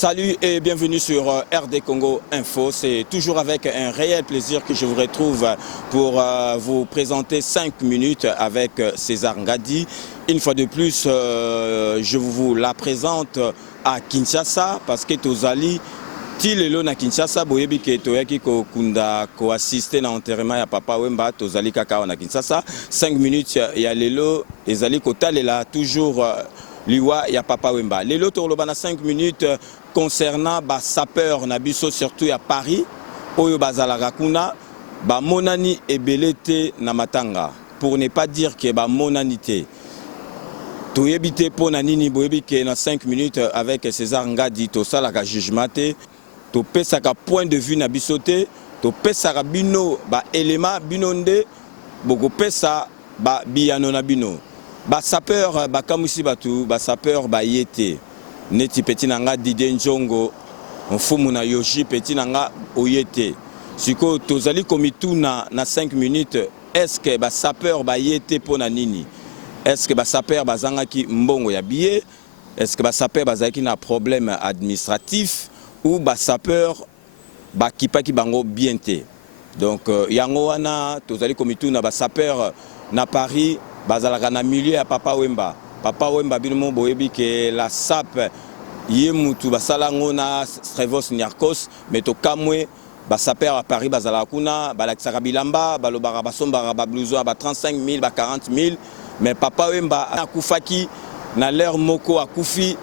Salut et bienvenue sur RD Congo Info. C'est toujours avec un réel plaisir que je vous retrouve pour vous présenter 5 minutes avec César Ngadi. Une fois de plus, je vous la présente à Kinshasa parce que Tozali, Tilelo na Kinshasa, boyebi ke toyaki ko kunda ko assister na enterrement ya Papa Wemba, Tozali kaka na Kinshasa. 5 minutes ya lelo, ezali kotalela toujours liwa ya Papa Wemba. Lelo torlobana 5 minutes concernant ba sapeur na biso surtout à Paris, oyo bazalaka kuna ba monani ebelete na matanga. Pour ne pas dire que ba monanité. Toyebite po na nini boyebi ke na 5 minutes avec César Ngadi to salaka jugement te, to pesaka point de vue na biso te, to pesaka bino ba élément binonde boko pesa ba biyano na bino. Ba sapeur ba kamusi batu ba sapeur ba yete. Neti petit nanga Didier Njongo, mfumu na Yoshi petit nanga oyete. Siko tozali komituna na 5 minutes, est-ce que ba sapeur ba yete pona nini? Est-ce que ba sapeur bazanga ki mbongo ya billet? Est-ce que ba sapeur bazaki na problème administratif ou ba sapeur ba kipaki bango bien te? Donc yango wana tozali komituna ba sapeur na Paris bazalaka na milieu ya Papa Wemba. Papa Wemba bino boyebi ke la SAP yemutu basalango na Strevos Niarkos meto kamwe basaper à Paris bazala kuna balakisaka bilamba balobaka basombaka ba blouson ba 35 000 ba 40 000 mais Papa Wemba akufaki na leur moko akufi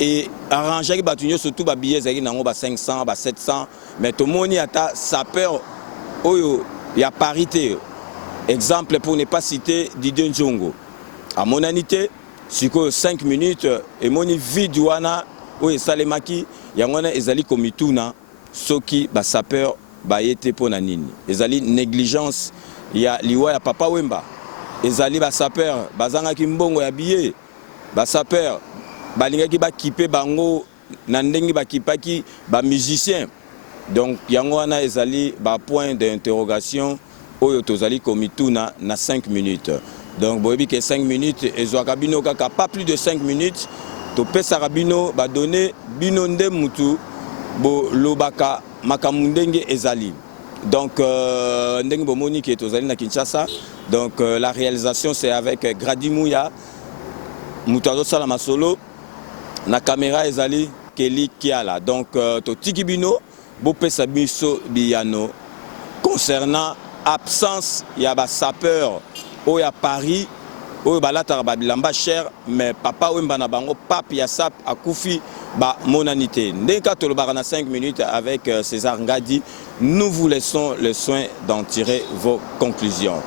et arrangé batunyo surtout ba billets zaki nango ba 500 ba 700 mais to moni ata sapeur oyo ya parité. Exemple pour ne pas citer Didier Njongo. À mon anité, siko 5 minutes et moni vidouana ou salemaki yangwana ezali komituna soki ba sapeur ba yete pona nini. Ezali négligence ya liwa ya Papa Wemba. Ezali ba sapeur bazanga ki mbongo ya billet. Ba sapeur balingaki ba kipe bango na ndengi ba kipaki ba musicien. Donc yangwana ezali ba point d'interrogation oyo tozali komituna na 5 minutes. Donc, boyebi que 5 minutes, et Zouakabino kaka pas plus de 5 minutes, to pesa rabino ba donner binonde mutu bo lobaka makamundenge ezali. Donc, ndenge bomoni qui est aux na Kinshasa. Donc, la réalisation c'est avec Gradi Mouya, Moutazo Salama Solo, na caméra ezali Kelly Kiala. Donc, to tikibino bo pesa biso biyano concernant absence ya ba sapeur au à Paris, au balata babilamba cher, mais Papa Wemba na bango pape ya sap a koufi ba monanité. Ndeka tolobara na 5 minutes avec César Ngadi, nous vous laissons le soin d'en tirer vos conclusions.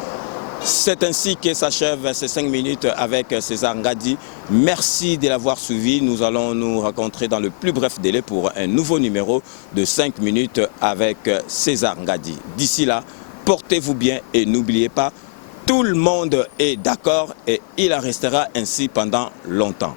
C'est ainsi que s'achève ces 5 minutes avec César Ngadi. Merci de l'avoir suivi. Nous allons nous rencontrer dans le plus bref délai pour un nouveau numéro de 5 minutes avec César Ngadi. D'ici là, portez-vous bien et n'oubliez pas, tout le monde est d'accord et il en restera ainsi pendant longtemps.